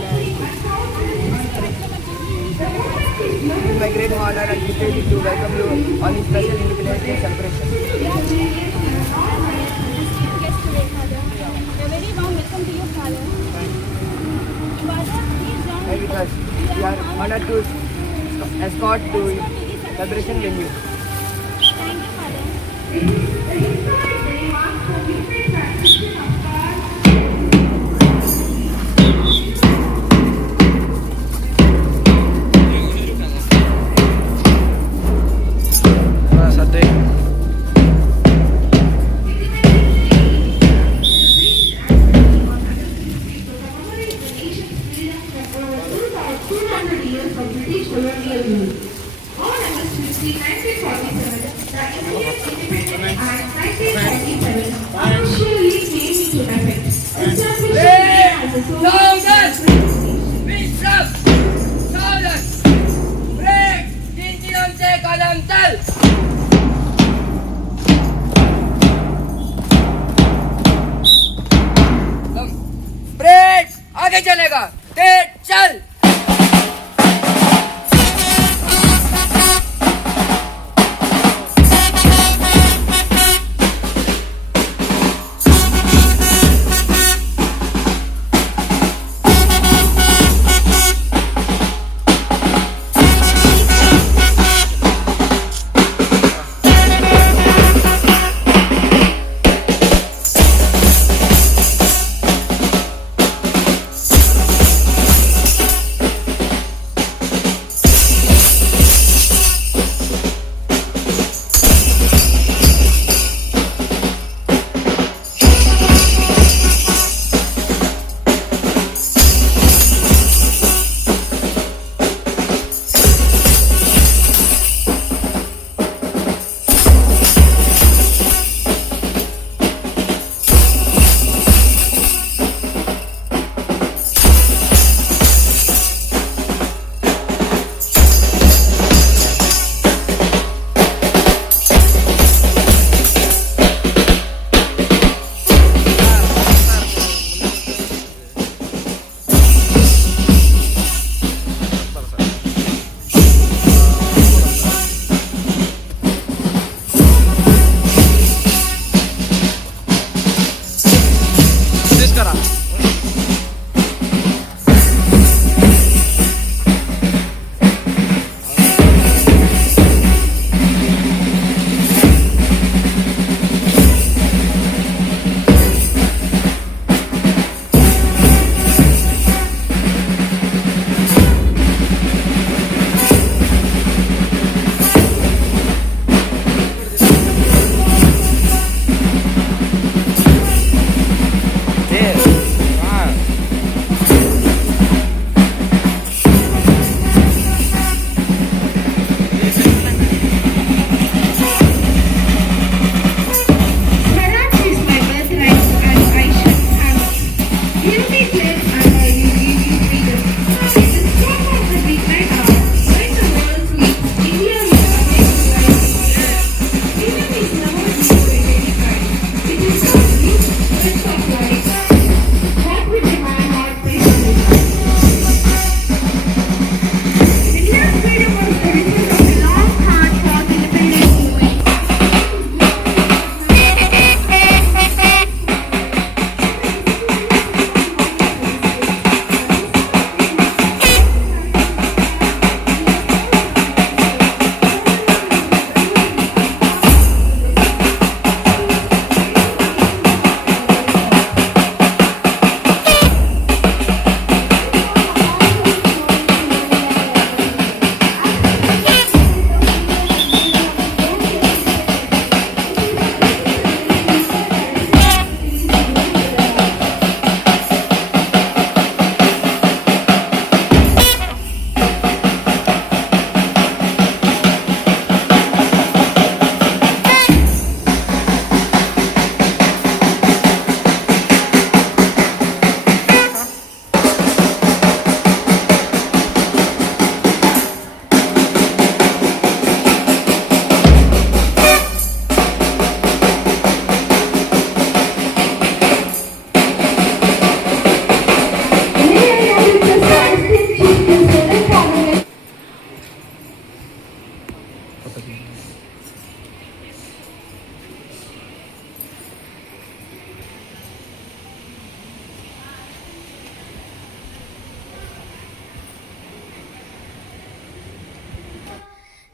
It's my great honor and privilege to welcome you on this special Independence Day celebration. Guest today, Father. A very warm welcome to you, Father. Father, please join Hey Vikas, we are honored to escort to celebration venue. Thank you, Father. आगे चलेगा तेज चल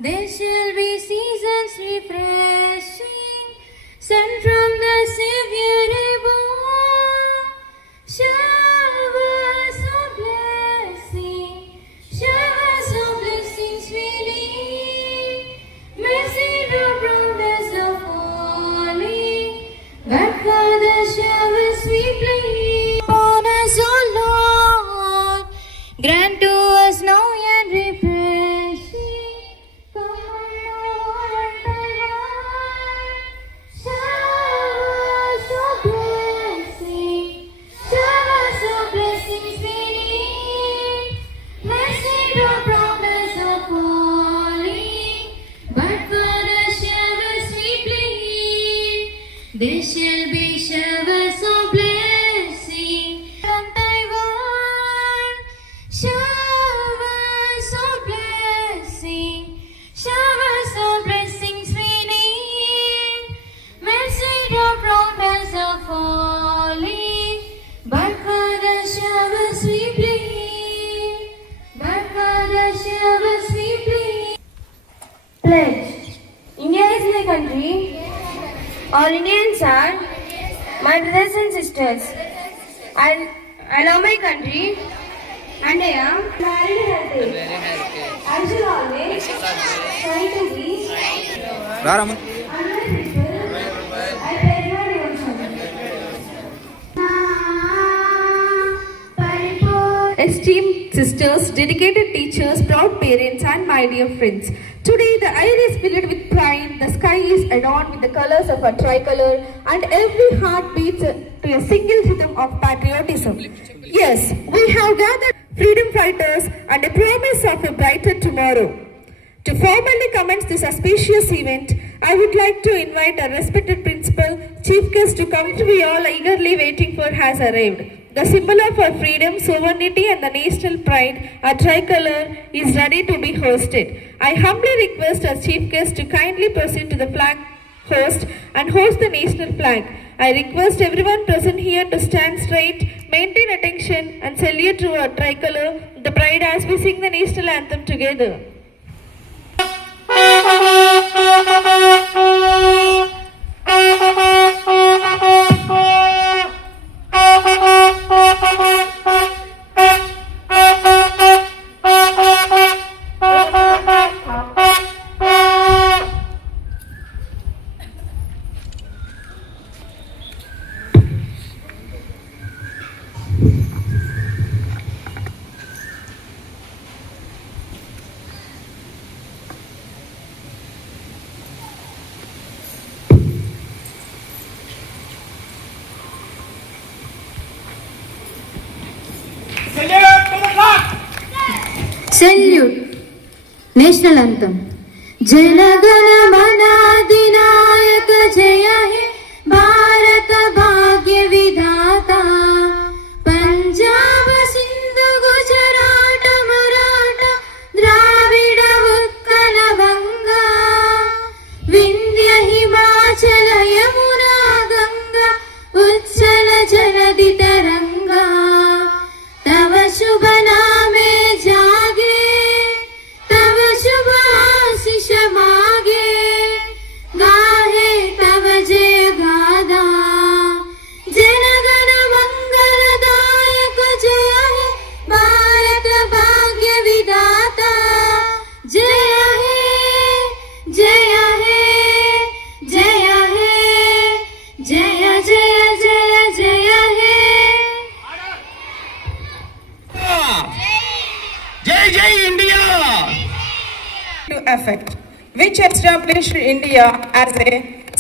There shall be seasons refreshing, sent from the Savior above. Showers of blessing, showers of blessings we need. Mercy around us are falling, but for the showers we plead. On us, O Lord, grant to us now and refreshing. Come, Lord, thy word. Showers of blessing, showers of blessings we need. Mercy around us are falling, but for the showers we plead. There shall be showers of blessing from thy word. Showers of blessing, showers of blessings we need. Mercy around us are falling, but for the showers we plead. But for the showers we plead. Pledge. India is my country. All Indians are my brothers and sisters. I love my country and I am very healthy. I should always try to be రారమ్మ under people. I pledge my devotion. Esteemed sisters, dedicated teachers, proud parents, and my dear friends. Today, the air is filled with pride, the sky is adorned with the colors of a tricolor, and every heart beats to a single rhythm of patriotism. Yes, we have gathered freedom fighters and a promise of a brighter tomorrow. To formally commence this auspicious event, I would like to invite our respected principal, chief guest to come to we all eagerly waiting for has arrived. The symbol of our freedom, sovereignty and the national pride, our tricolor, is ready to be hosted. I humbly request our chief guest to kindly proceed to the flag host and host the national flag. I request everyone present here to stand straight, maintain attention and salute to our tricolor, the pride as we sing the national anthem together. Salute. National anthem. Janagana mana adinayaka jaya he Bharat bhagya vidhata. Punjab Sindhu Gujarat Maratha Dravida Utkala Ganga Vindhya Himachala Yamuna Ganga Uchala Jaladi Taranga. Tava Shubha Name Jage, Tava Shubha Ashish Mage, Gahe Tava Jaya Gada. Janagana Mangala Dayaka Jaya He Bharat Bhagya Vidhata. Jaya He, Jaya He, Jaya He, Jaya Jaya Jaya Jaya He. జై జై India to effect, which established India as a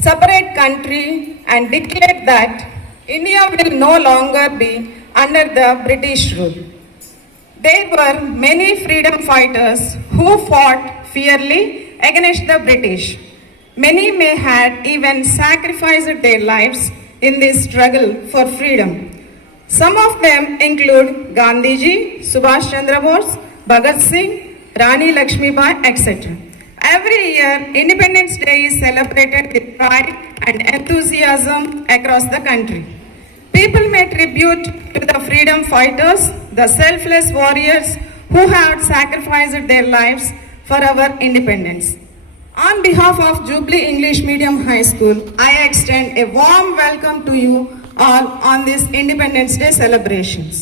separate country and declared that India will no longer be under the British rule. There were many freedom fighters who fought fiercely against the British. Many may had even sacrificed their lives in this struggle for freedom. Some of them include Gandhiji, Subhash Chandra Bose, Bhagat Singh, Rani Lakshmibai, etc. Every year, Independence Day is celebrated with pride and enthusiasm across the country. People may tribute to the freedom fighters, the selfless warriors who have sacrificed their lives for our independence. On behalf of Jubilee English Medium High School, I extend a warm welcome to you all on these Independence Day celebrations.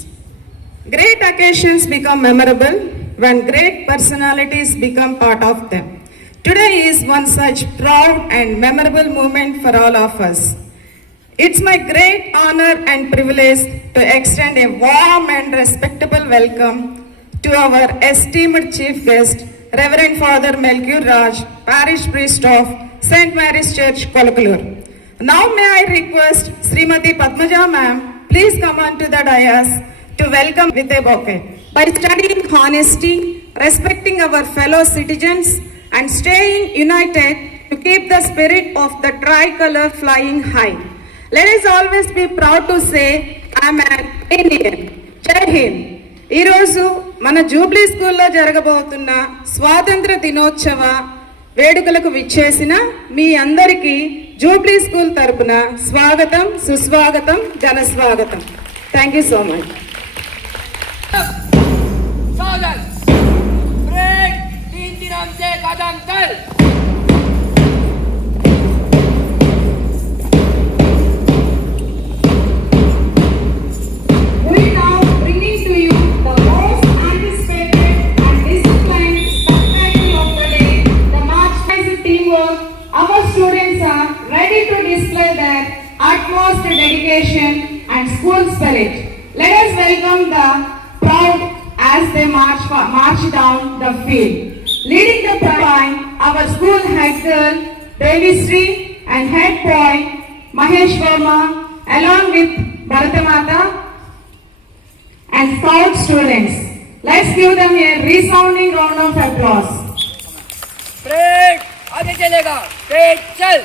Great occasions become memorable when great personalities become part of them. Today is one such proud and memorable moment for all of us. It's my great honor and privilege to extend a warm and respectable welcome to our esteemed chief guest, Reverend Father Melchior Raj, Parish Priest of St. Mary's Church, Kolakalur. Now may I request Srimati Padmaja ma'am, please come on to the dais to welcome with a bouquet. By studying honesty, respecting our fellow citizens and staying united to keep the spirit of the tricolor flying high. Let us always be proud to say, I am an Indian. Jai Hind. ఈరోజు మన Jubilee స్కూల్లో జరగబోతున్న స్వాతంత్ర దినోత్సవ వేడుకలకు విచ్చేసిన మీ అందరికీ Jubilee school తరపున స్వాగతం, సుస్వాగతం, ఘన స్వాగతం. Thank you so much. Break 3 दिनों से कदम चल. We now bringing to you the most anticipated and disciplined spectacle of the day, the march past teamwork. Our students are ready to display their utmost dedication and school spirit. Let us welcome the proud as they march down the field. Leading the prime, our school head girl, Devi Sri, and head boy, Mahesh Verma, along with Bharatamata and scout students. Let's give them a resounding round of applause. Break आगे चलेगा. Break चल.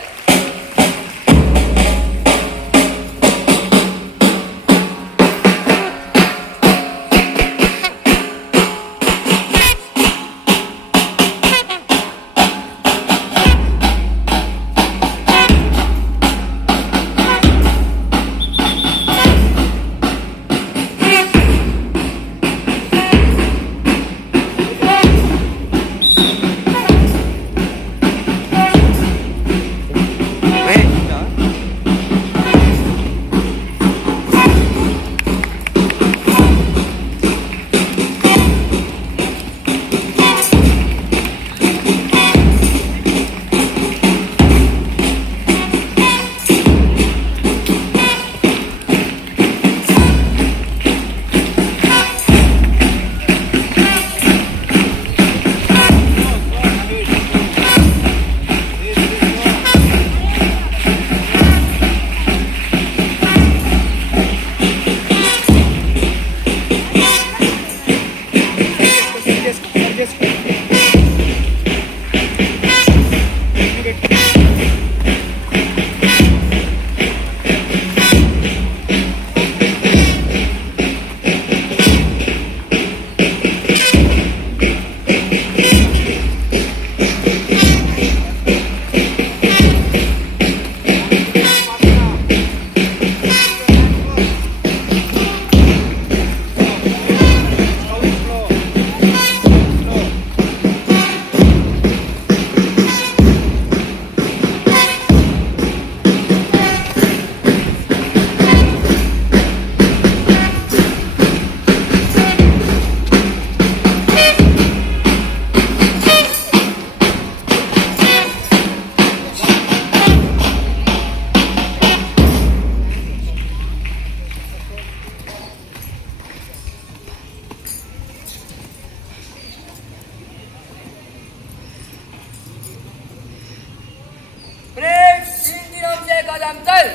Break 3 दिनों से कदम चल.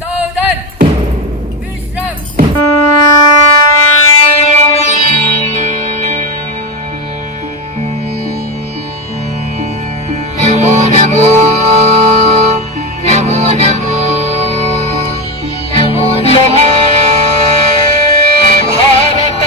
सावधान. विश्राम. नमो नमो नमो नमो नमो नमो भारत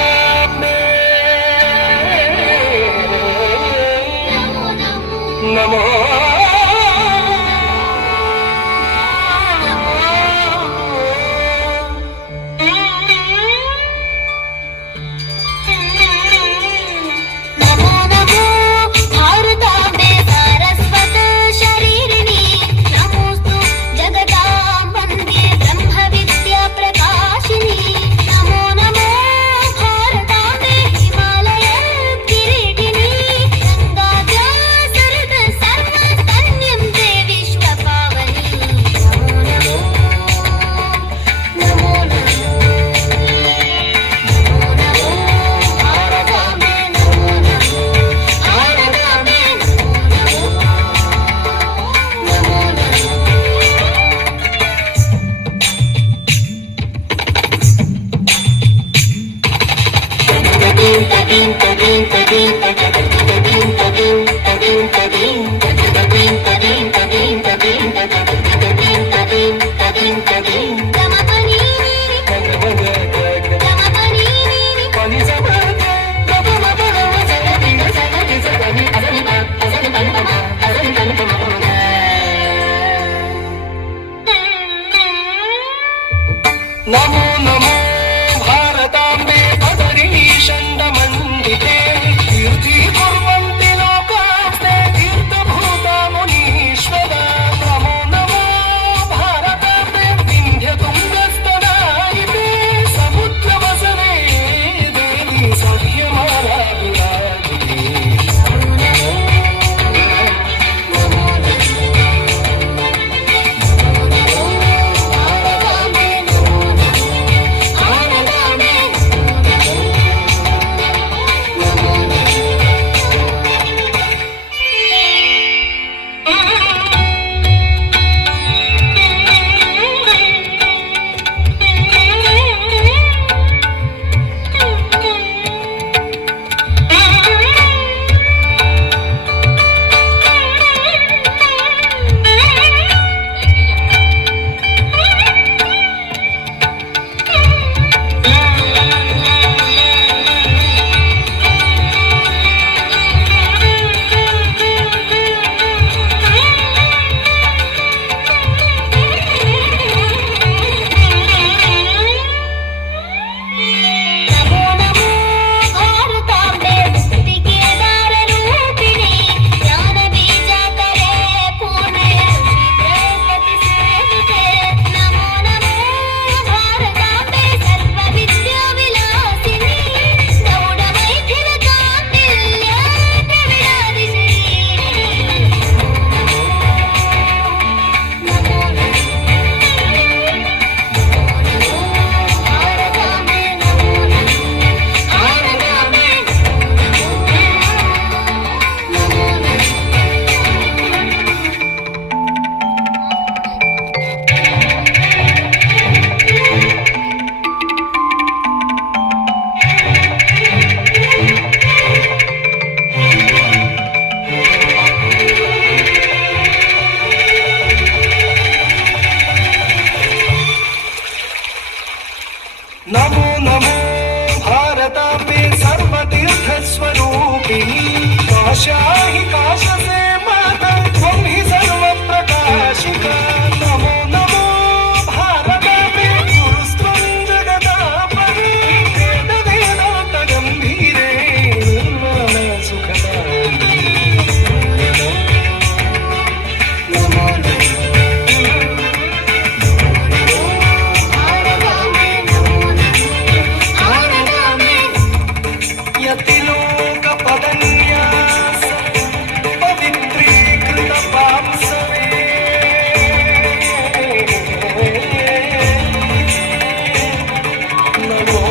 आशा ही काशसे माता त्वं हि सर्वप्रकाशिका नमो नमो भारताते गुरुस्त्वं जगदापरे वेदवेदान्तगम्भीरे निर्वाणसुखदायिने नमो यतिलोकपदन्यास पवित्रीकृतपाप्सवे नमो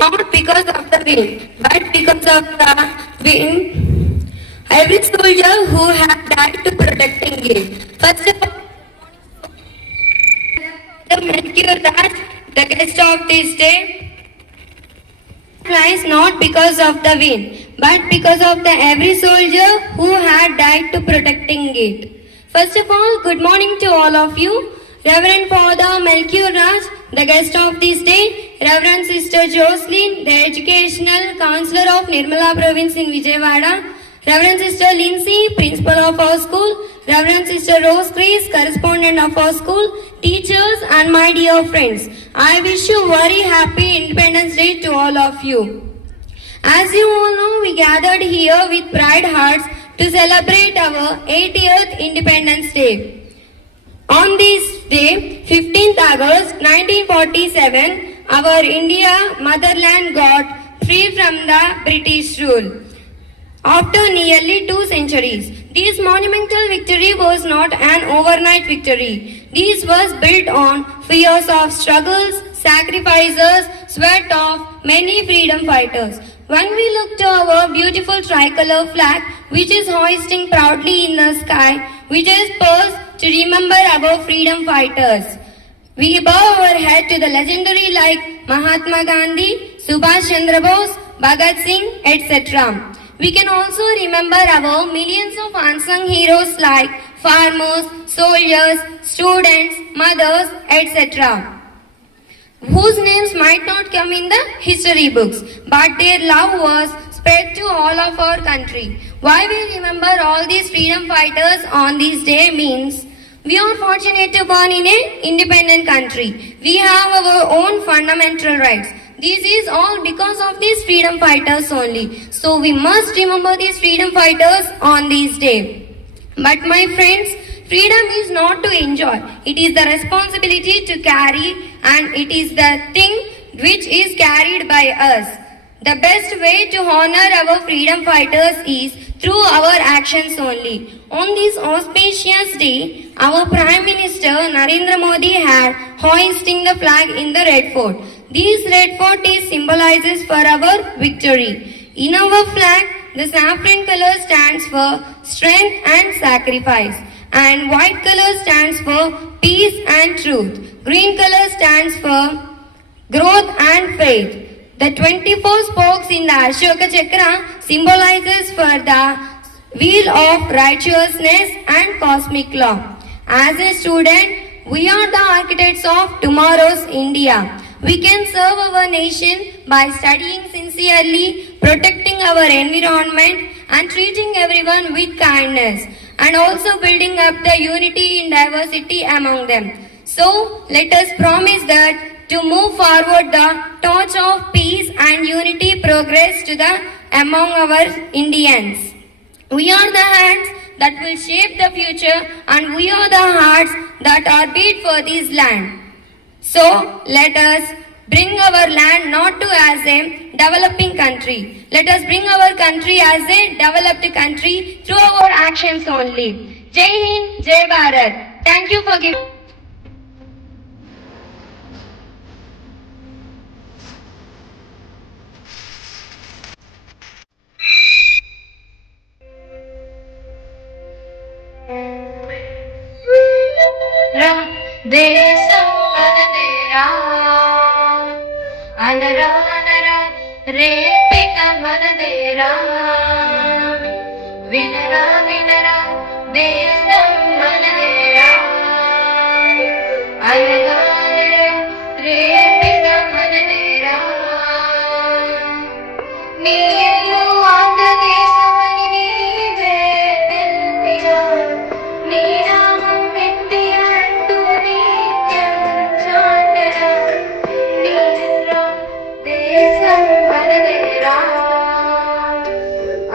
Not because of the wind, but because of the wind. Every soldier who had died to protecting it. First of all, the Mercury Raj, the guest of this day, flies not because of the wind, but because of the every soldier who had died to protecting it. First of all, good morning to all of you. Reverend Father Melchior Raj, the guest of this day, Reverend Sister Jocelyn, the Educational Counselor of Nirmala Province in Vijayawada, Reverend Sister Lindsay, Principal of our school, Reverend Sister Rose Grace, Correspondent of our school, teachers and my dear friends. I wish you very happy Independence Day to all of you. As you all know, we gathered here with pride hearts to celebrate our 80th Independence Day. On this day, 15th August 1947, our India motherland got free from the British rule. After nearly 2 centuries, this monumental victory was not an overnight victory. This was built on years of struggles, sacrifices, sweat of many freedom fighters. When we look to our beautiful tricolor flag, which is hoisting proudly in the sky, which is posed to remember our freedom fighters. We bow our head to the legendary like Mahatma Gandhi, Subhash Chandra Bose, Bhagat Singh, etc. We can also remember our millions of unsung heroes like farmers, soldiers, students, mothers, etc. whose names might not come in the history books, but their love was spread to all of our country. Why we remember all these freedom fighters on this day means we are fortunate to born in an independent country. We have our own fundamental rights. This is all because of these freedom fighters only. So we must remember these freedom fighters on this day. But my friends, freedom is not to enjoy. It is the responsibility to carry, and it is the thing which is carried by us. The best way to honor our freedom fighters is through our actions only. On this auspicious day, our Prime Minister Narendra Modi had hoisting the flag in the Red Fort. This Red Fort is symbolizes for our victory. In our flag, the saffron color stands for strength and sacrifice, and white color stands for peace and truth. Green color stands for growth and faith. The 24 spokes in the Ashoka Chakra symbolizes for the wheel of righteousness and cosmic law. As a student, we are the architects of tomorrow's India. We can serve our nation by studying sincerely, protecting our environment and treating everyone with kindness, and also building up the unity in diversity among them. So, let us promise that to move forward the torch of peace and unity progress to the among our Indians. We are the hands that will shape the future, and we are the hearts that are beat for this land. So let us bring our land not to as a developing country. Let us bring our country as a developed country through our actions only. Jai Hind, Jai Bharat. Thank you for giving. దేశం మనదేరా అనరా అనరా రేపిక మనదేరా వినరా వినరా దేశం మనదేరా అనరా అనరా రేపిక మనదేరా నీవు ఆంధ్రదేశమని నీవే తెలిపినా నీ నామం ఎత్తి అంటూ నిత్యం చాటెరా నీరా దేశం మనదేరా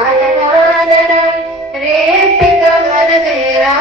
అనరా అనరా రేపిక మనదేరా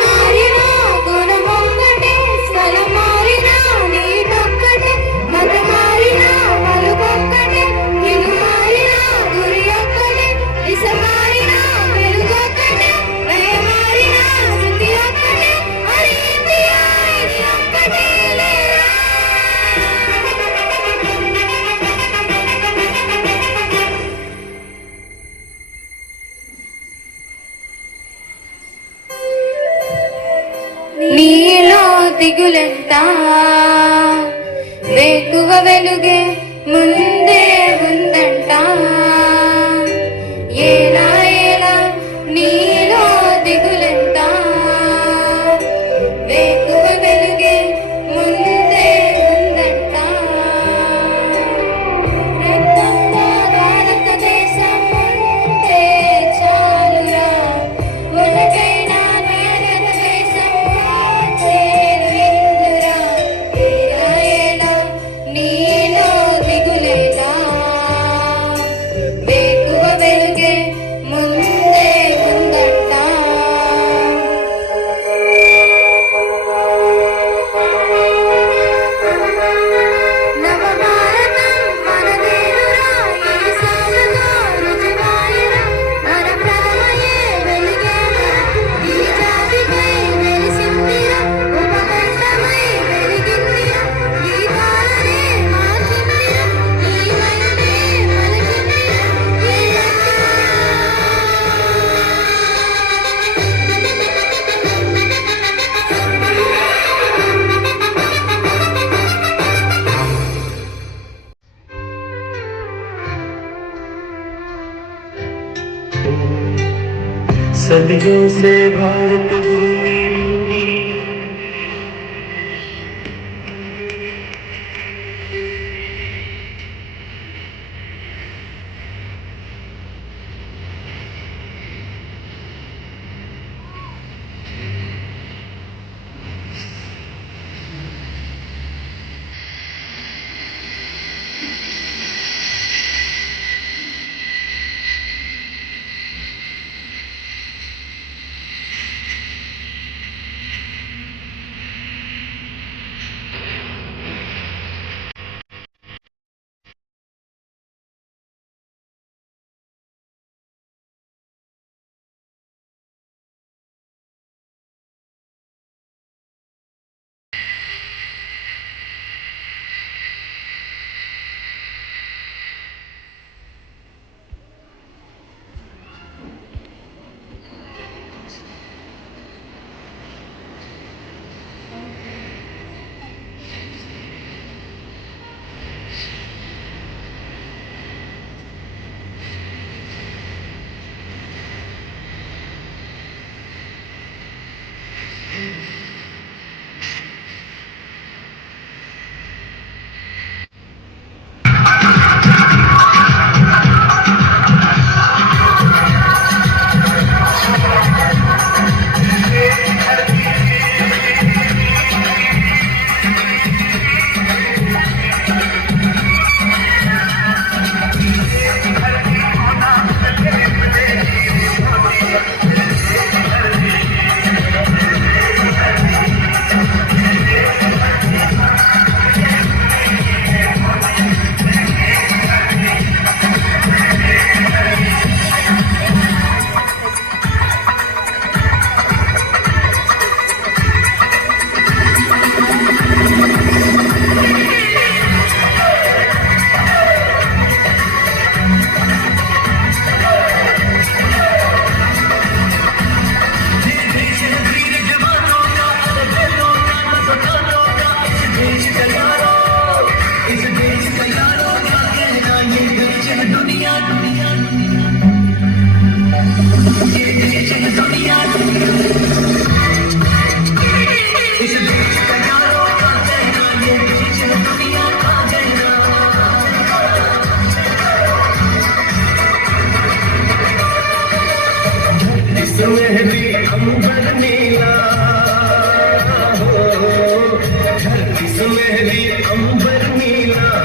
మారినా గుణమొక్కటే స్వరమారినా నీటొక్కటే మత మారినా పలుకొక్కటే ఇరు మారినా గురి ఒక్కటే దిశ మారినా వెలుగొక్కటే లయ మారినా శృతి ఒక్కటే మరి ఇండియా ఇది ఒక్కటే లేరా నీలో దిగులెంత వేకువ వెలుగే ముందే ఉందంట ఏలా ఏలా నీలో దిగులెంత వేకువ వెలుగే ముందే ఉందంట రక్తంగా భారతదేశం ఉంటే చాలురా మొదటైనా భారతదేశం చేరువిందురా ఏలా ఏలా నీలో దిగులేలా వేకువ వెలుగే ముందే ఉందంట నవభారతం మనదేనురా ఈ సాగుతో రుజువాయిరా మన ప్రాణమయే వెలుగేరా ఈ జాతిపై వెలిసిందిరా ఉపకంఠమై వెలిగిందిరా ఈ కాలనే మార్చిందిరా ఈ మననే పలికిందిరా ఈ सदियों से भारत भूमि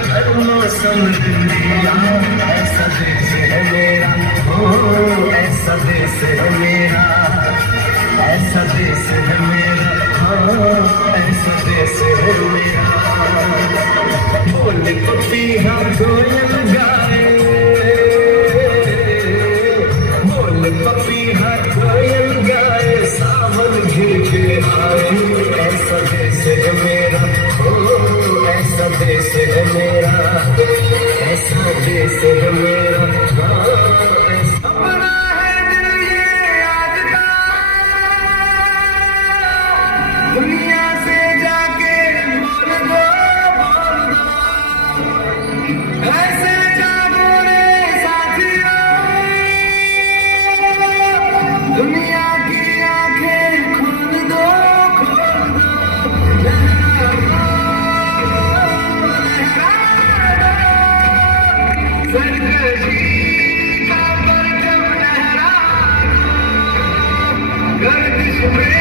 हर मौसम दिया, ऐसा देश है मेरा, ओ ऐसा देश है मेरा, ऐसा देश है मेरा, हाँ ऐसा देश है मेरा। बोल पपीहा कोयल गाए, बोल पपीहा कोयल गाए, सावन घिर के आए, ऐसा देश है मेरा, ओ ऐसा देश है मेरा, ऐसा देश है मेरा, हाँ ऐसा। अपना है दिल ये आज का, दुनिया से जाके बोल दो, ऐसे जागो रे साथियों, दुनिया की आंखें खोल दो, खोल दो, लहरा दो, सरकशी का परचम लहरा दो, गर्दिश में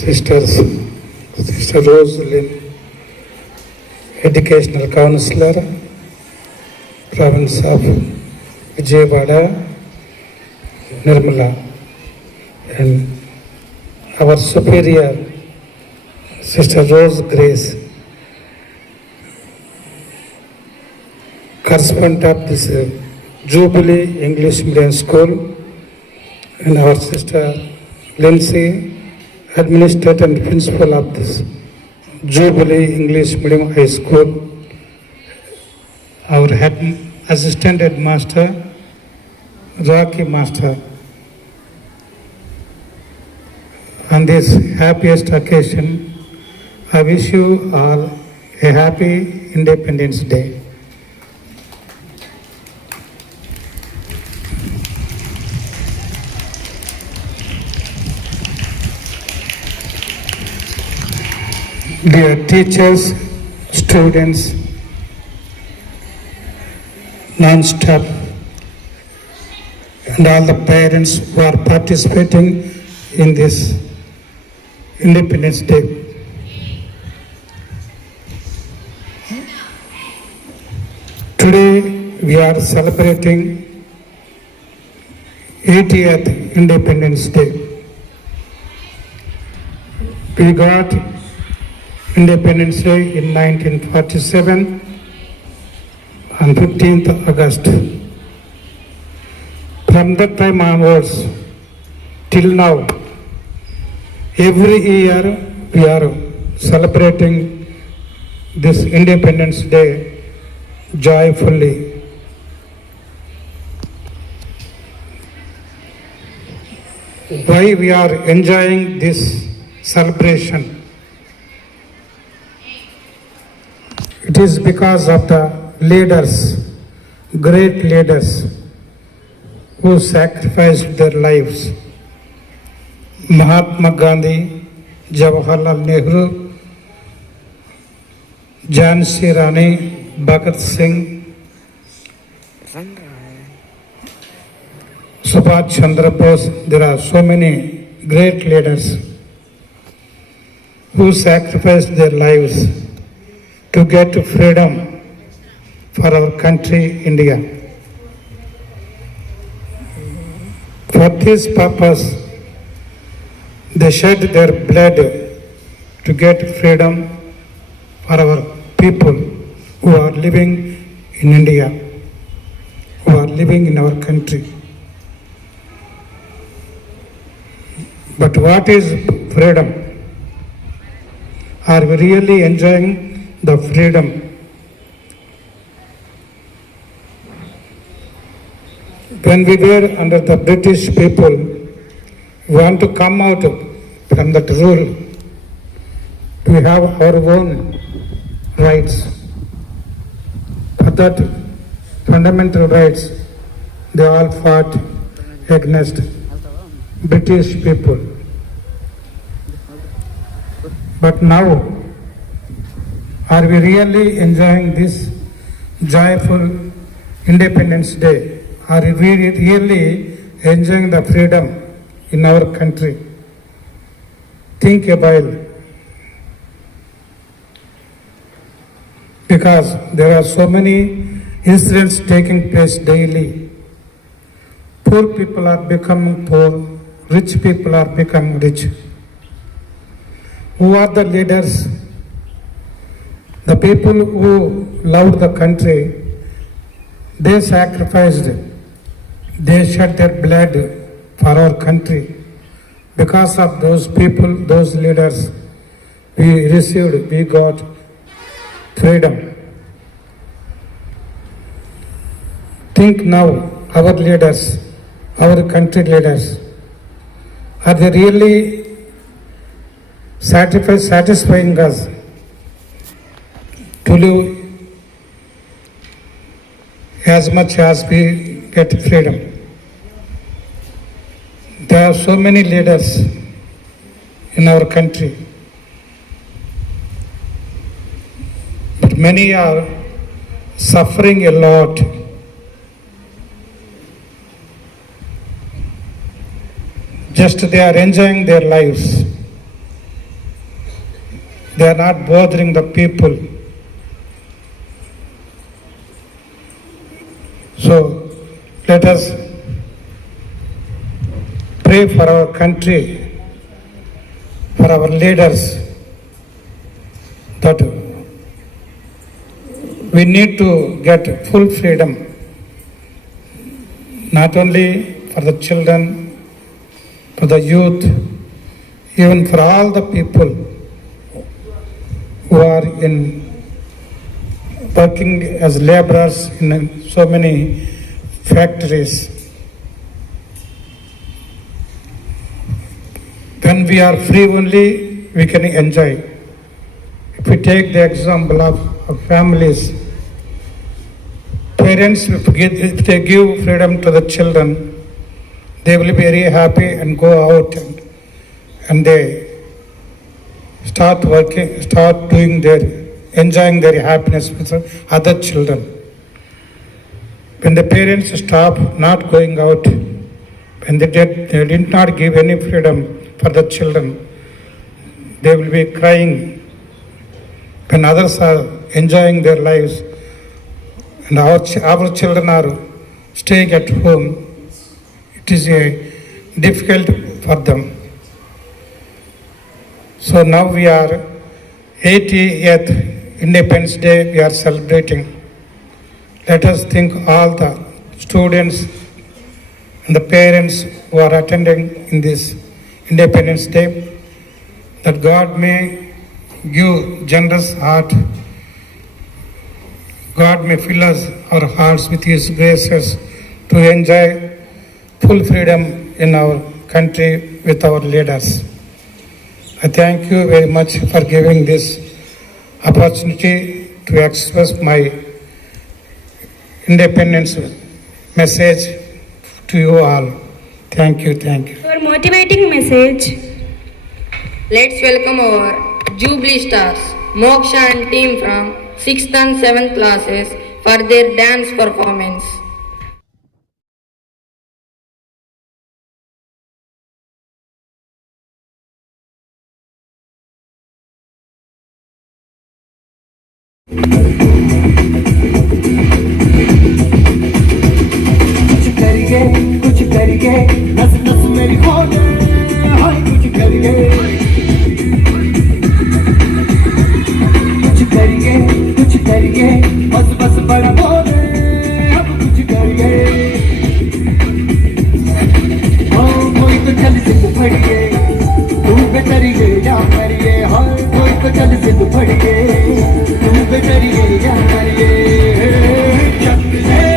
sisters, Sister Rosalind, Educational Counselor, Province of Vijayawada, Nirmala, and our Superior, Sister Rose Grace, correspondent of this Jubilee English Medium School, and our Sister Lindsay, Administrator and Principal of this Jubilee English Medium High School, our Assistant Headmaster, Rocky Master. On this happiest occasion, I wish you all a happy Independence Day. Dear teachers, students, non-stop, and all the parents who are participating in this Independence Day. Today we are celebrating 80th Independence Day. We got Independence Day in 1947 on 15th August. From that time onwards till now, every year we are celebrating this Independence Day joyfully. Why we are enjoying this celebration? It is because of the leaders, great leaders, who sacrificed their lives. Mahatma Gandhi, Jawaharlal Nehru, Jhansi Rani, Bhagat Singh, Subhash Chandra Bose. There are so many great leaders who sacrificed their lives to get freedom for our country, India. For this purpose, they shed their blood to get freedom for our people who are living in India, who are living in our country. But what is freedom? Are we really enjoying the freedom? When we were under the British people, we want to come out from that rule. We have our own rights. For that fundamental rights, they all fought against British people. But now, are we really enjoying this joyful Independence Day? Are we really enjoying the freedom in our country? Think a while. Because there are so many incidents taking place daily. Poor people are becoming poor, rich people are becoming rich. Who are the leaders? The people who loved the country, they sacrificed, they shed their blood for our country. Because of those people, those leaders, we got freedom. Think now, our leaders, our country leaders, are they really satisfying us to live as much as we get freedom? There are so many leaders in our country, but many are suffering a lot. Just they are enjoying their lives. They are not bothering the people. So let us pray for our country, for our leaders, that we need to get full freedom, not only for the children, for the youth, even for all the people who are working as laborers in so many factories. When we are free only, we can enjoy. If we take the example of families, parents, if they give freedom to the children, they will be very happy and go out and they start working, start doing enjoying their happiness with other children. When the parents stop not going out, when they did not give any freedom for the children, they will be crying. When others are enjoying their lives and our children are staying at home, it is difficult for them. So now we are 80th Independence Day, we are celebrating. Let us think all the students and the parents who are attending in this Independence Day, that God may give generous heart. God may fill our hearts with His graces to enjoy full freedom in our country with our leaders. I thank you very much for giving this opportunity to express my independence message to you all. Thank you, thank you. For motivating message, Let's welcome our Jubilee Stars, Moksha and team from 6th and 7th classes for their dance performance. कुछ करिए नस नस मेरी खोले हाय कुछ करिए बस बस बड़ा बोले अब कुछ करिए हाँ कोई तो चल सिद्ध फड़िए तू बेतरिए या मरिए हाँ कोई तो चल सिद्ध फड़िए तू बेतरिए या मरिए चक दे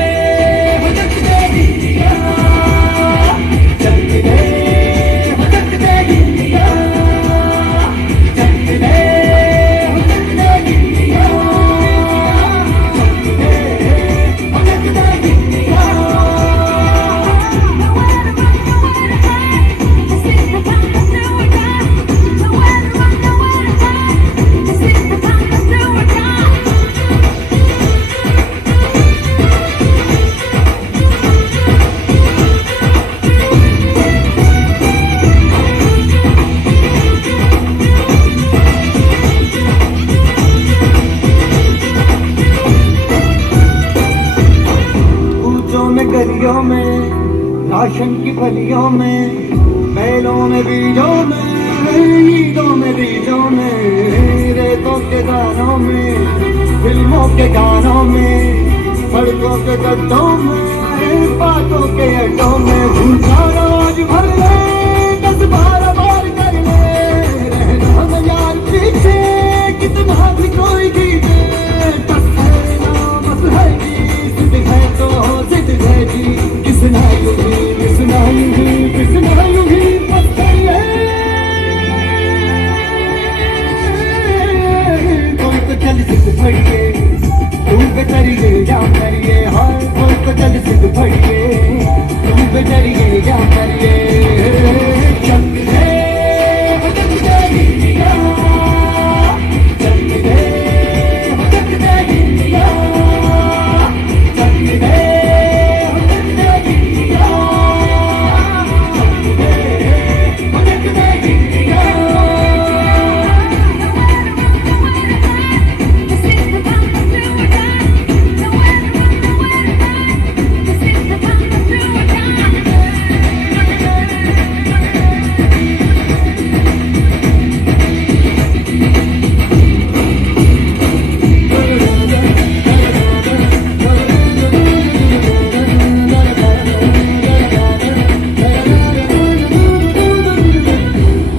में, राशन की फलियों में, बैलों में बीजों में, ईदों में बीजों में, रेतों के दानों में, फिल्मों के गानों में, सड़कों के गड्ढों में, बातों के अड्डों में, भूखा रोज भर ले 10-12 बार कर ले, रहना हम यार पीछे कितना भी कोई जीते, बस है ना बस है जी, जिद है तो जिद है जी, किसना यूं ही किसना यूं ही किसना यूं ही बस करिए, कोई तो चल सिद्ध पड़िए, तुम पे करिए या करिए, हाँ कोई तो चल सिद्ध पड़िए, तुम पे करिए या करिए, चक दे चक दे इंडिया, चक दे चक दे इंडिया, चक दे चक दे इंडिया, चक दे चक दे इंडिया।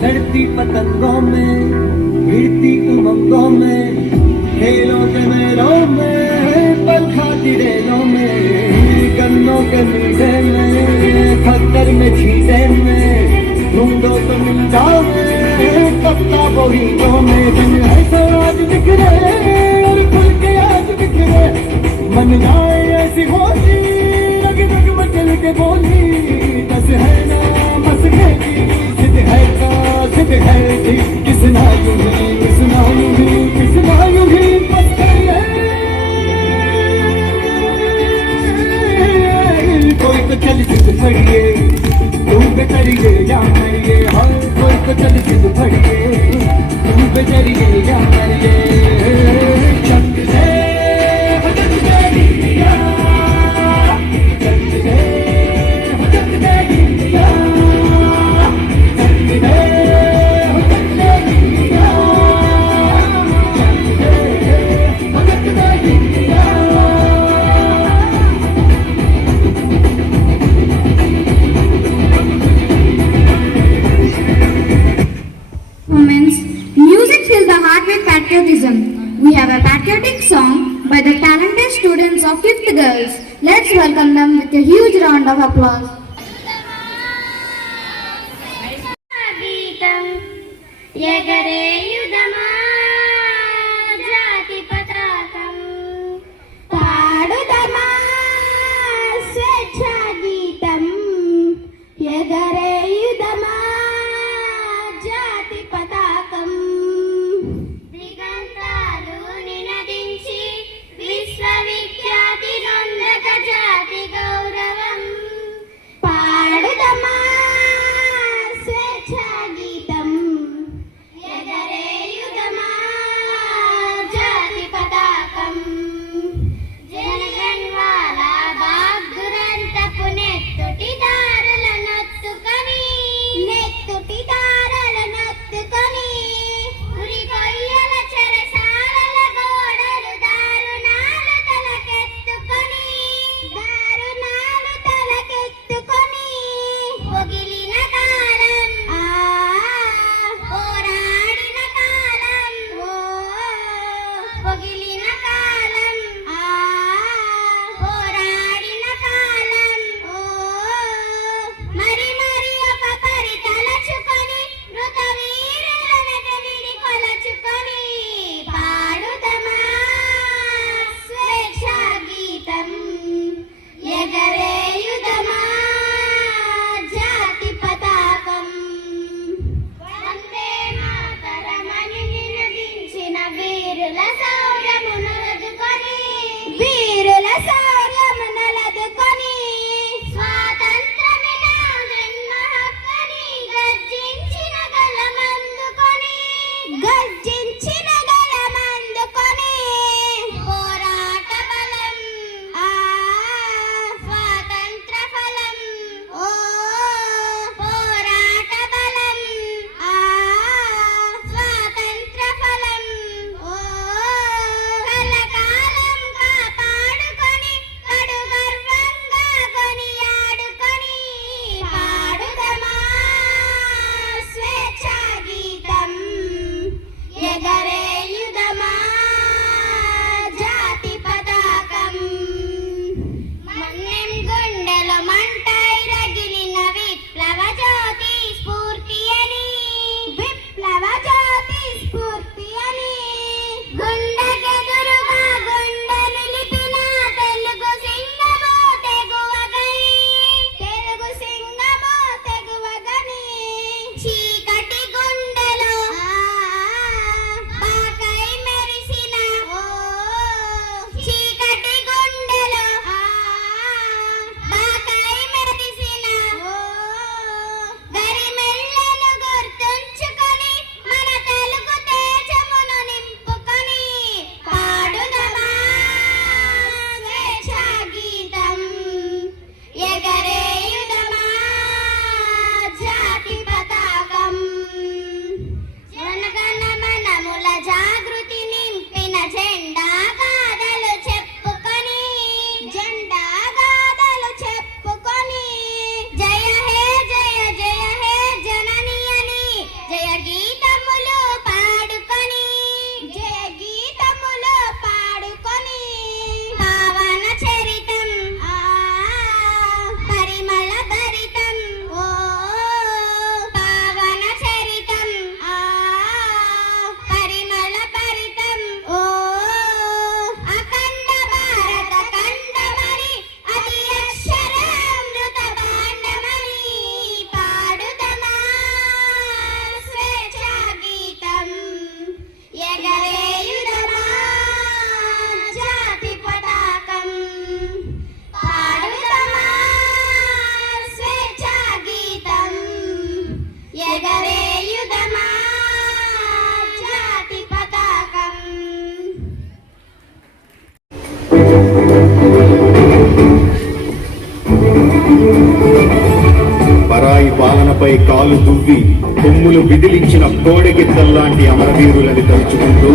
लड़ती पतंगों में, भिड़ती उमंगों में, खेलों के मेलों में, पल खाती रेलों में, गन्नों के मीठे में, खक्कर में छीटे में, ढूंढो तो मिल जाओगे, कप्ता बोहियों में, दिन है तो आज बिखरे और खुल के आज बिखरे, मन जाए ऐसी होली, रग रग मचल के बोली, दस है ना मस खेली, जिद है का जिद है जी, किसना यूं ही किसना यूं ही किसना यूं ही बस करिए, कोई तो चल सिद्ध पड़िए, तुम पे करिए या करिए, हाँ कोई तो चल सिद्ध पड़िए, तुम पे करिए या करिए, चक दे चक दे India, Chak they Chak they India, Chak they Chak they India, Chak they Chak they India. Moments. Music fills the heart with patriotism. We have a patriotic song by the talented students of 5th Girls. Let's welcome them with a huge round of applause. గీతం ఎగరేయుదమా జాతి పతాకం పాడుదమా స్వేచ్ఛా గీతం ఎగరేయుదమా జాతి పతాకం దిగంతాలు నినదించి విశ్వవిఖ్యాతి నొందక జాతి గౌరవం పాడుదమా స్వేచ్ఛా గీతం ఎగరేయుదమా పరాయి పాలనపై కాలు దువ్వి కొమ్ములు విదిలించిన కోడెగిత్తల్లాంటి అమరవీరులని తలుచుకుంటూ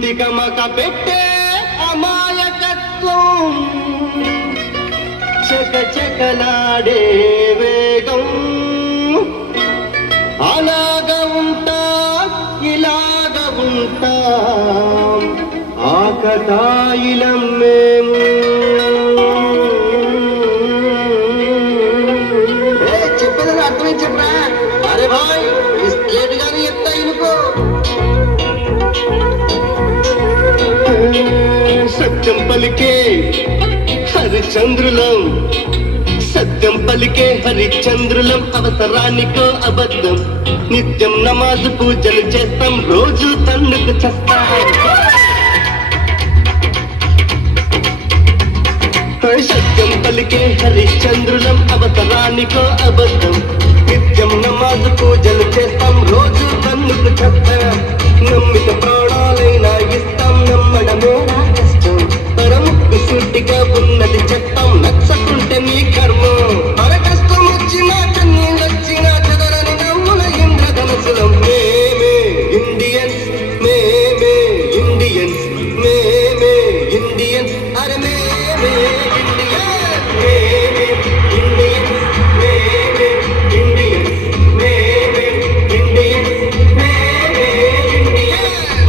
తికమక పెట్టే అమాయకత్వం చకచకలాడే వేగం అలాగ ఉంటా ఇలాగ ఉంటా ఆకతాయిలం మేము చెప్పేదని అర్థమై చెప్పరా అరే భాయ్ స్టేట్ గారు ఎంత ఇనుకో సత్యం పలికే హరిచంద్రులం సత్యం పలికే హరిచంద్రులం అవసరానికో అబద్ధం నిత్యం నమాజు పూజలు చేస్తాం రోజు తన్నుకు చేస్తాం సత్యం పలికే హరిచంద్రులం అవసరానికో అబద్ధం నిత్యం నమాజు పూజలు చేస్తాం రోజు తన్నుకు చేస్తాం నమ్మిత ప్రాణాలైనా ఇస్తాం నమ్మడమే నా కష్టం పరముక్కు సూటిగా ఉన్నది చెప్తాం నచ్చకుంటే నీ కర్మం మన కష్టం వచ్చినా కన్నీళ్ళొచ్చినా చదరని నమ్ముల ఇంద్రధనసులం మేమే ఇండియన్స్ మేమే ఇండియన్స్ మేమే ఇండియన్స్ అరే మేమే ఇండియన్స్ మేమే ఇండియన్స్ మేమే ఇండియన్స్ మేమే ఇండియన్స్ మేమే ఇండియన్స్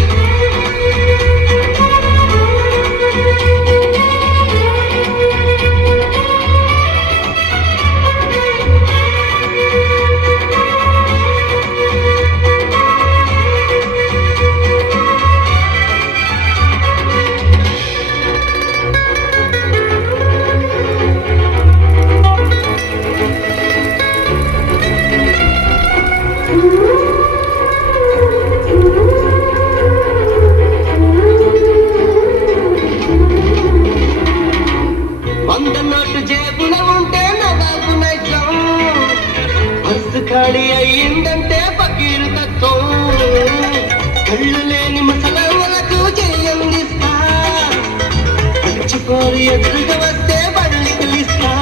వంద నోటు జేబులో ఉంటే నవాబు నైజం బస్సు ఖాళీ అయ్యిందంటే ఫకీరు తత్వం కళ్ళు లేని ముసలమ్మలకు చేయందిస్తా పచ్చిపోరు ఎదురుగా వస్తే బళ్ళి పిలిస్తా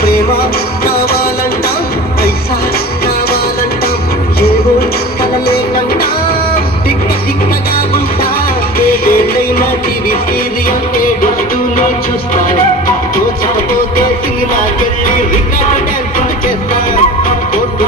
ప్రేమ కావాలంటాం పైసా కావాలంటాం ఏవో కలలేకంటాం టిక్క టిక్కగా ఉంటా ఏదైనా టీవీ సీరియల్ ఏడుస్తూనే చూస్తా తోచకపోతే సినిమాకెళ్ళి రికార్డు డాన్సులు చేస్తా court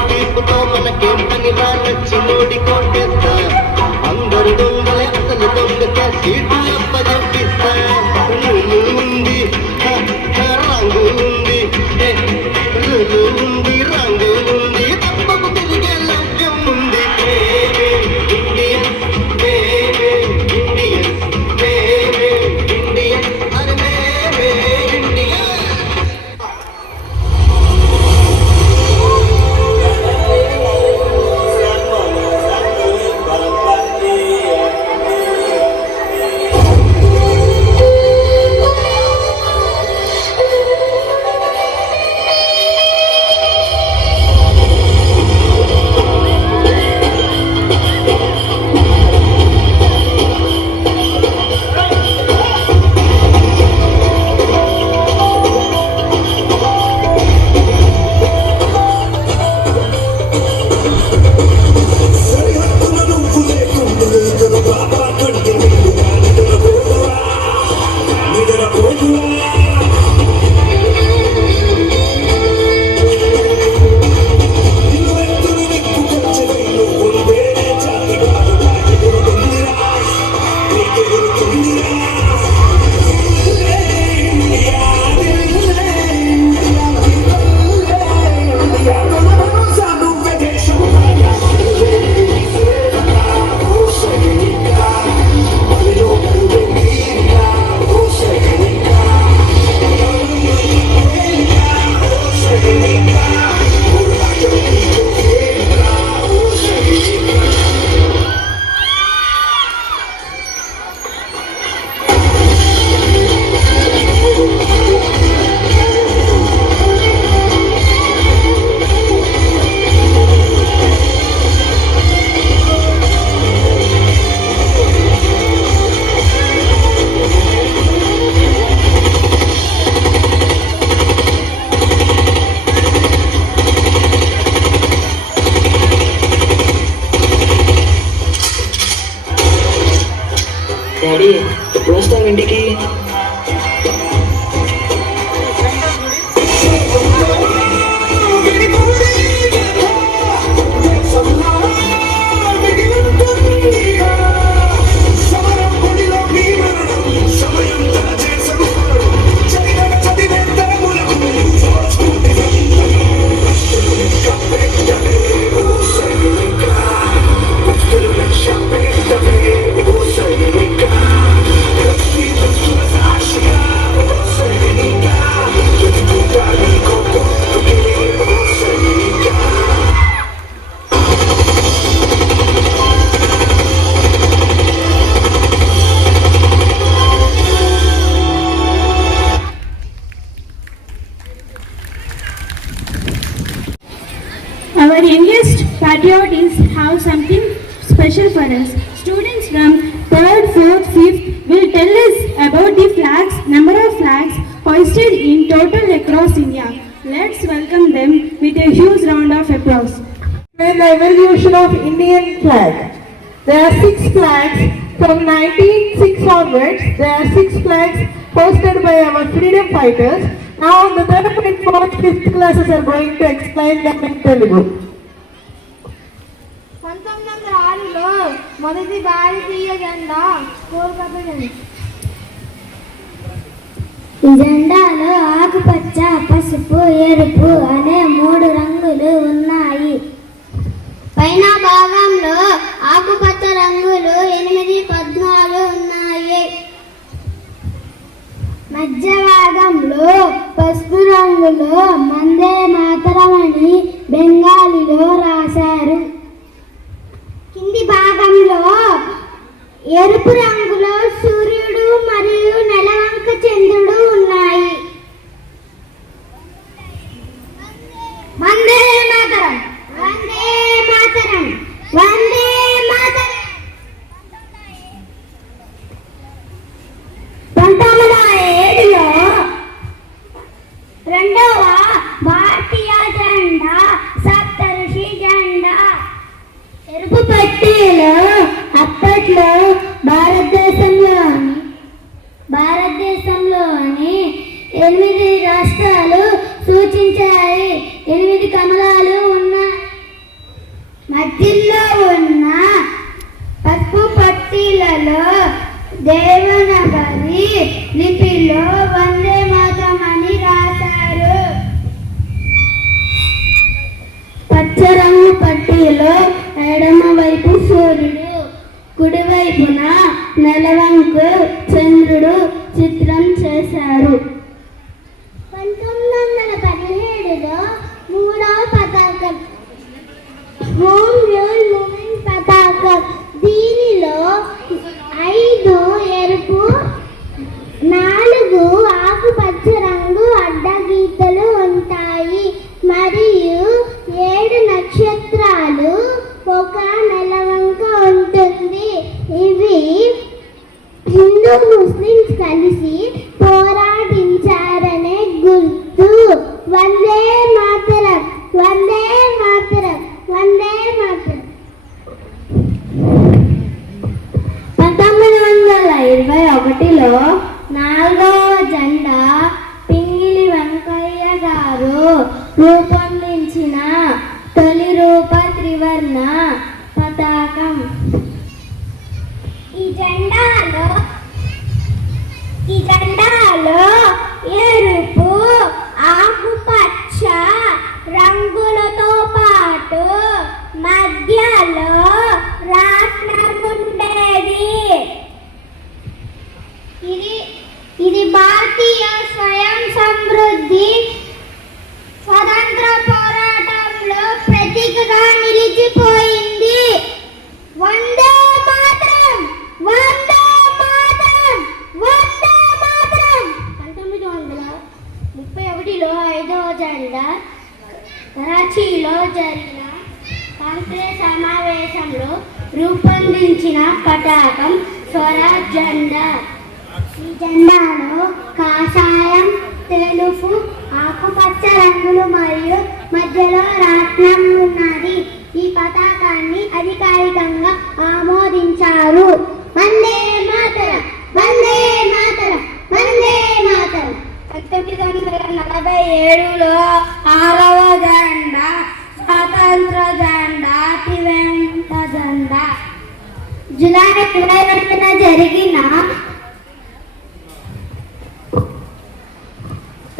patriotists have something special for us. Students from 3rd, 4th, 5th will tell us about the flags, number of flags hoisted in total across India. Let's welcome them with a huge round of applause. And the evolution of Indian flag. There are 6 flags from 1906 onwards. There are 6 flags posted by our freedom fighters. Now the 3rd and 4th, 5th classes are going to explain them in Telugu. 1906లో మొదటి భారతీయ జెండా కోల్కతా జెండా. ఈ జెండాలో ఆకుపచ్చ, పసుపు, ఎరుపు అనే 3 రంగులు ఉన్నాయి. పైన భాగంలో ఆకుపచ్చ రంగులు 8 పద్మాలు ఉన్నాయి. మధ్య భాగంలో పసుపు రంగులో వందే మాతరం అని బెంగాలీలో రాశారు. కింది భాగంలో ఎరుపు రంగులో సూర్యుడు మరియు నెలవంక చంద్రుడు ఉన్నాయి. వందే మాతరం, వందే మాతరం, వందే మాతరం. 1907లో రెండవ భారతీయ జెండా సప్తఋషి జెండా. ఎరుపు పట్టీలో అప్పట్లో భారతదేశంలోని 8 రాష్ట్రాలు సూచించాయి. 8 కమలాలు ఉన్నాయి. మధ్యలో ఉన్న పసుపు పట్టీలలో దేవనాగరి లిపిలో వందే మాతరం అని రాశారు. పచ్చరంగు పట్టీలో ఎడమ వైపు సూర్యుడు, కుడివైపున నెలవంక చంద్రుడు చిత్రం చేశారు. 1917లో 3వ పతాకం హోమ్ రూల్ మూమెంట్ పతాకం. దీనిలో 5 ఎరుపు, 4 ఆకుపచ్చ రంగు అడ్డగీతలు ఉంటాయి మరియు 7 నక్షత్రాలు, 1 నెలవంక ఉంటుంది. ఇవి హిందూ ముస్లిమ్స్ కలిసి పోరాడించారనే గుర్తు. వందే మాతరం, వందే మాతరం, వందే మాతరం. 1921లో 4వ జెండా పింగిలి వెంకయ్య గారు రూపొందించిన తొలి రూప త్రివర్ణ పతాకం. ఈ జెండాలో ఎరుపు, ఆకుపచ్చ రంగులతో పాటు మధ్యలో రాట్నం ఉండేది. ఇది భారతీయ స్వయం సమృద్ధి స్వతంత్ర పోరాటంలో ప్రతీకగా నిలిచిపోయింది. వందే మాతరం, వందే మాతరం, వందే మాతరం. 1931లో 5వ జెండా కరాచీలో జరిగిన కాంగ్రెస్ సమావేశంలో రూపొందించిన పతాకం స్వరాజ్ జెండా. ఈ జెండాలో కాషాయం, తెలుపు, ఆకుపచ్చ రంగులు మరియు మధ్యలో రాట్నం ఉన్నది. ఈ పతాకాన్ని అధికారికంగా ఆమోదించారు. వందే మాతరం, వందే మాతరం, వందే మాతరం. 1947లో 6వ జెండా స్వాతంత్ర జెండా, త్రివర్ణ జెండా. జూలై 22న జరిగిన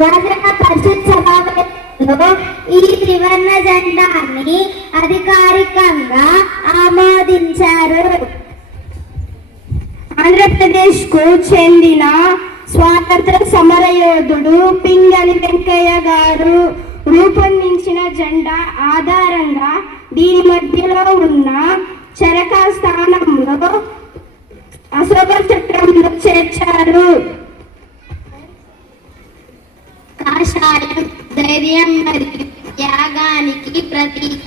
రాజ్యాంగ పరిషత్ సమావేశంలో ఈ త్రివర్ణ జెండాన్ని అధికారికంగా ఆమోదించారు. ఆంధ్రప్రదేశ్కు చెందిన స్వాతంత్ర సమరయోధుడు పింగళి వెంకయ్య గారు రూపొందించిన జెండా ఆధారంగా దీని మధ్యలో ఉన్న చరక స్థానంలో అశోక చక్రంలో చేర్చారు. కాషాయం ధైర్యం మరియు త్యాగానికి ప్రతీక.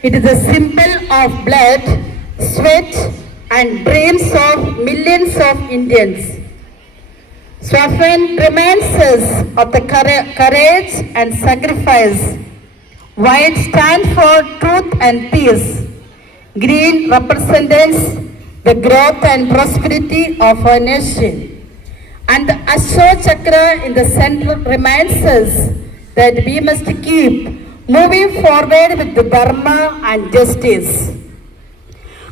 It is a symbol of blood, sweat, and dreams of millions of Indians. Swaffham reminds us of the courage and sacrifice. White stands for truth and peace. Green represents the growth and prosperity of our nation. And the Ashok Chakra in the center reminds us that we must keep moving forward with the dharma and justice.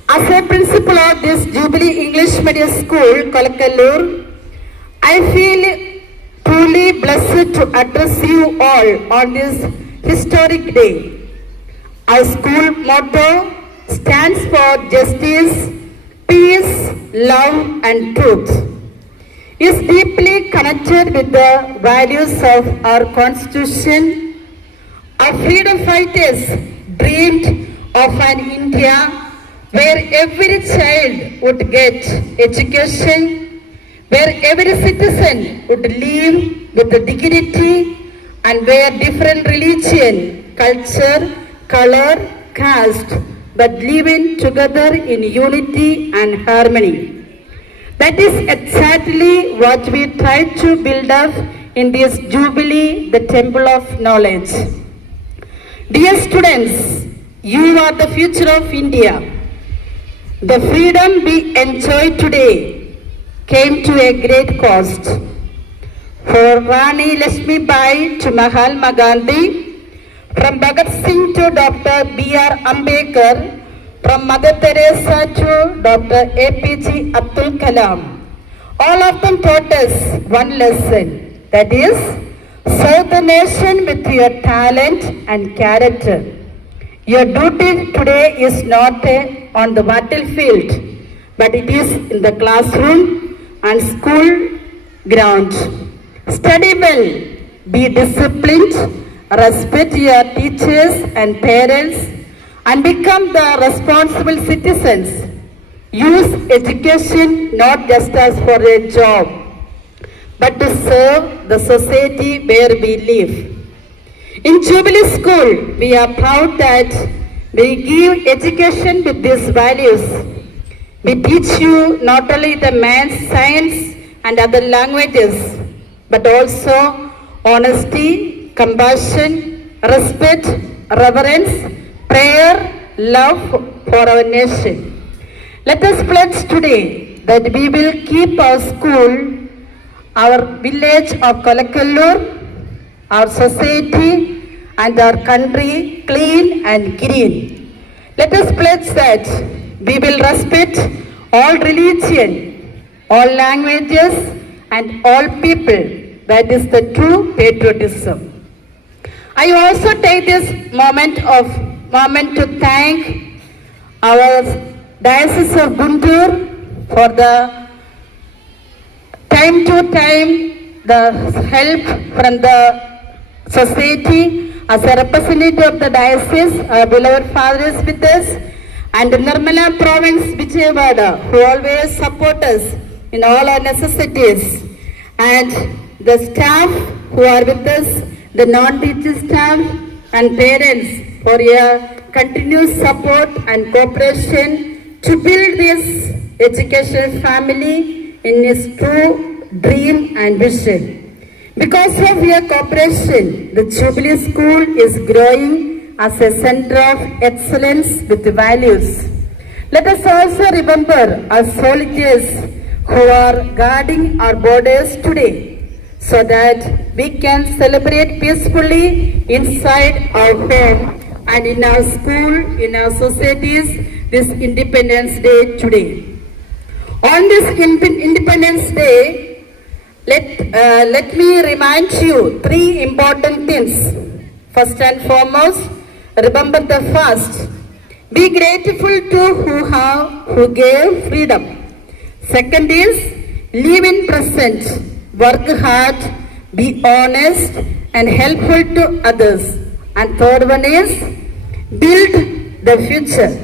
As a principal of this Jubilee English Medium School, Kolakallur, I feel truly blessed to address you all on this historic day. Our school motto stands for justice, peace, love, and truth. It is deeply connected with the values of our constitution. Our freedom fighters dreamed of an India where every child would get education, where every citizen would live with dignity, and where different religion, culture, color, caste, but living together in unity and harmony. That is exactly what we try to build up in this Jubilee, the Temple of Knowledge. Dear students, you are the future of India. The freedom we enjoy today came to a great cost. For Rani Lakshmi Bai to Mahatma Gandhi, from Bhagat Singh to Dr. B.R. Ambedkar, from Mother Teresa to Dr. APJ Abdul Kalam, all of them taught us one lesson, that is, serve the nation with your talent and character. Your duty today is not on the battlefield, but it is in the classroom and school ground. Study well, be disciplined, respect your teachers and parents, and become the responsible citizens. Use education not just as for a job, but to serve the society where we live. In Jubilee School, we are proud that we give education with these values. We teach you not only the maths, science, and other languages, but also honesty, compassion, respect, reverence, prayer, love for our nation. Let us pledge today that we will keep our school, our village of Kolakallur, our society, and our country clean and green. Let us pledge that we will respect all religion, all languages, and all people. That is the true patriotism. I also take this moment to thank our Diocese of Guntur for the time to time the help from the society. As a representative of the diocese, our beloved father is with us, and Nirmala province Vijayawada, who always support us in all our necessities, and the staff who are with us, the non-teaching staff and parents for your continuous support and cooperation to build this educational family in its true dream and vision. Because of your cooperation, the Jubilee School is growing as a center of excellence with values. Let us also remember our soldiers who are guarding our borders today, so that we can celebrate peacefully inside our home and in our school, in our societies, this Independence Day today. On this Independence Day, let me remind you three important things. First and foremost, remember the first. Be grateful to who gave freedom. Second is, live in present. Work hard, be honest, and helpful to others. And third one is, build the future.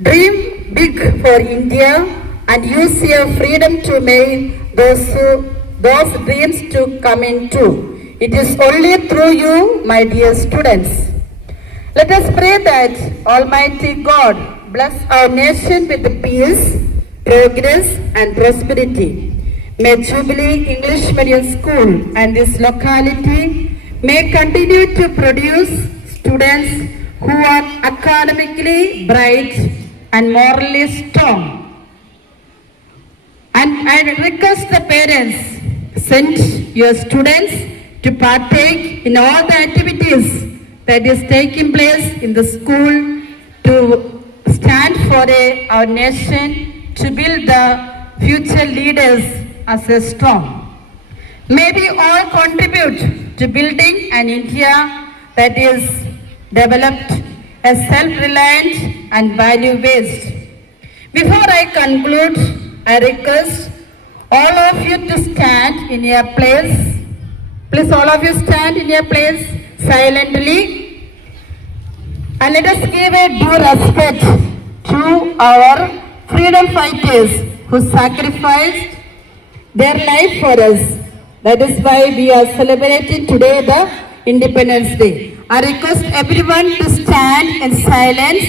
Dream big for India and use your freedom to make those dreams to come in true. It is only through you, my dear students. Let us pray that Almighty God bless our nation with peace, progress and prosperity. May Jubilee English Medium School and this locality may continue to produce students who are academically bright and morally strong. And I request the parents, send your students to partake in all the activities that is taking place in the school to stand for our nation, to build the future leaders as a strong. May we all contribute to building an India that is developed, as self-reliant and value-based. Before I conclude, I request all of you to stand in your place. Please, all of you stand in your place silently. And let us give a due respect to our freedom fighters who sacrificed their life for us. That is why we are celebrating today the Independence Day. I request everyone to stand in silence,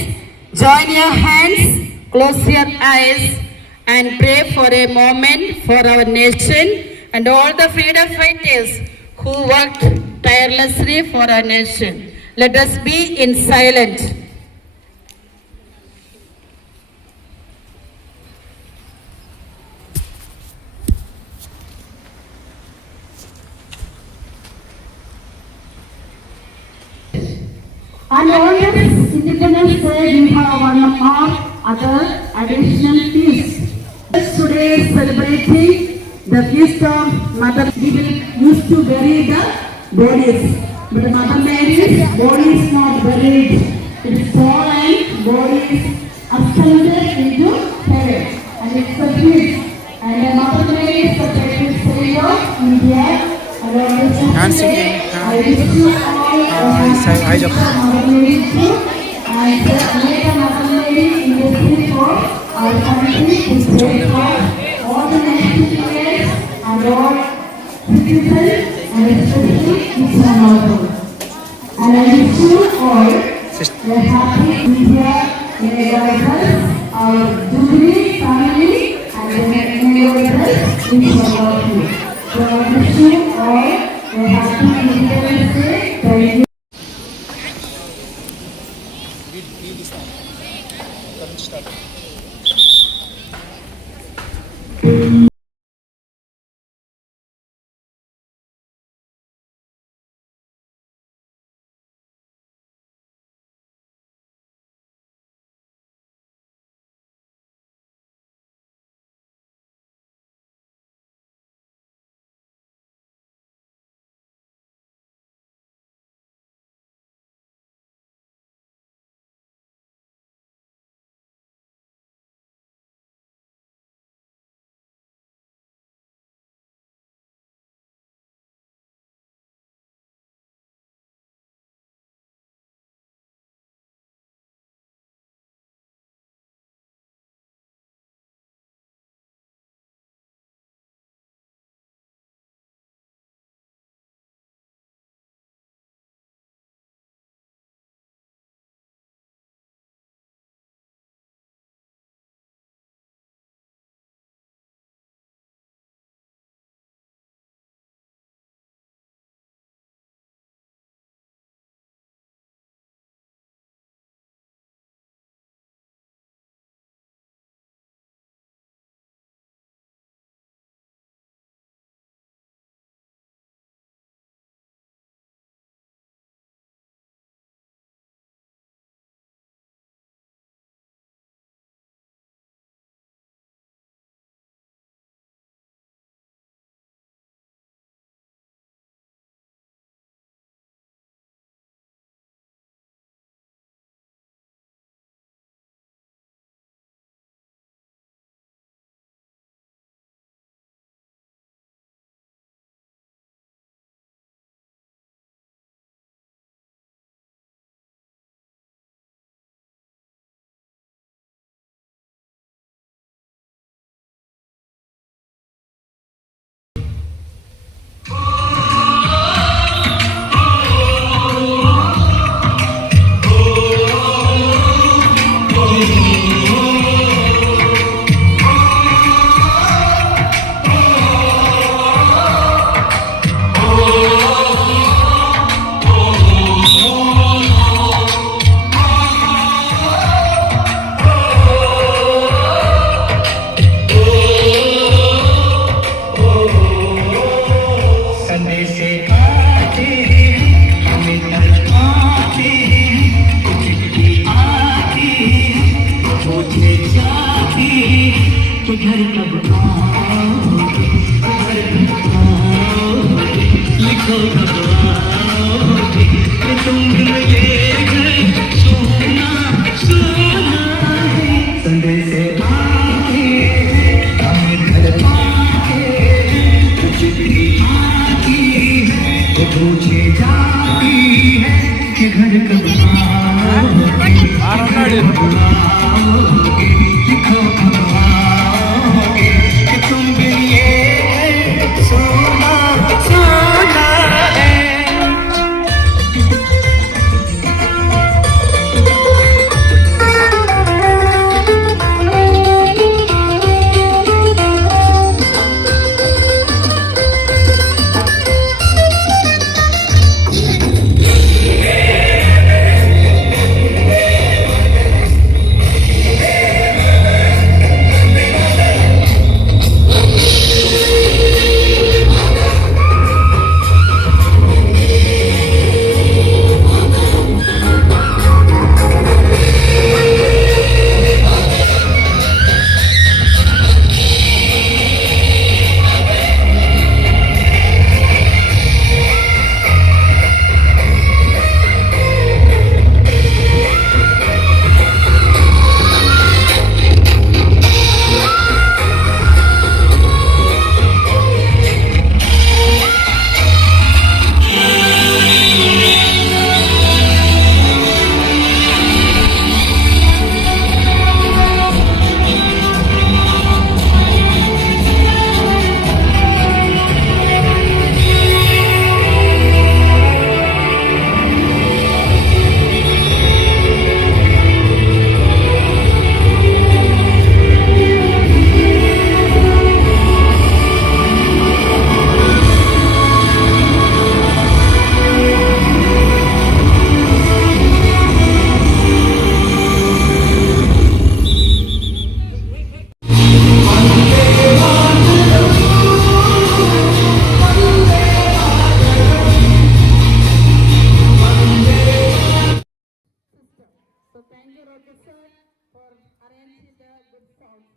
join your hands, close your eyes and pray for a moment for our nation and all the freedom fighters who worked tirelessly for our nation. Let us be in silence. And on this Independence Day, we have one more other additional feast. Today is celebrating the feast of Mother. We will used to bury the bodies, but Mother Mary's body is not buried. It is fallen, body is ascended into heaven, and it's a feast. And Mother Mary is the precious Savior of India. And on this day, I wish you all Hi, Japan. Mother Mary too, and make a Mother Mary in the spirit for our country to pray for all the national players and all citizens and especially each one of them. And I wish you all a happy India, may God bless our Jubilee family and may God bless each one of you. So I wish you all a happy Independence Day. Thank you. So thank you, Rohit sir, for arranging the good sound.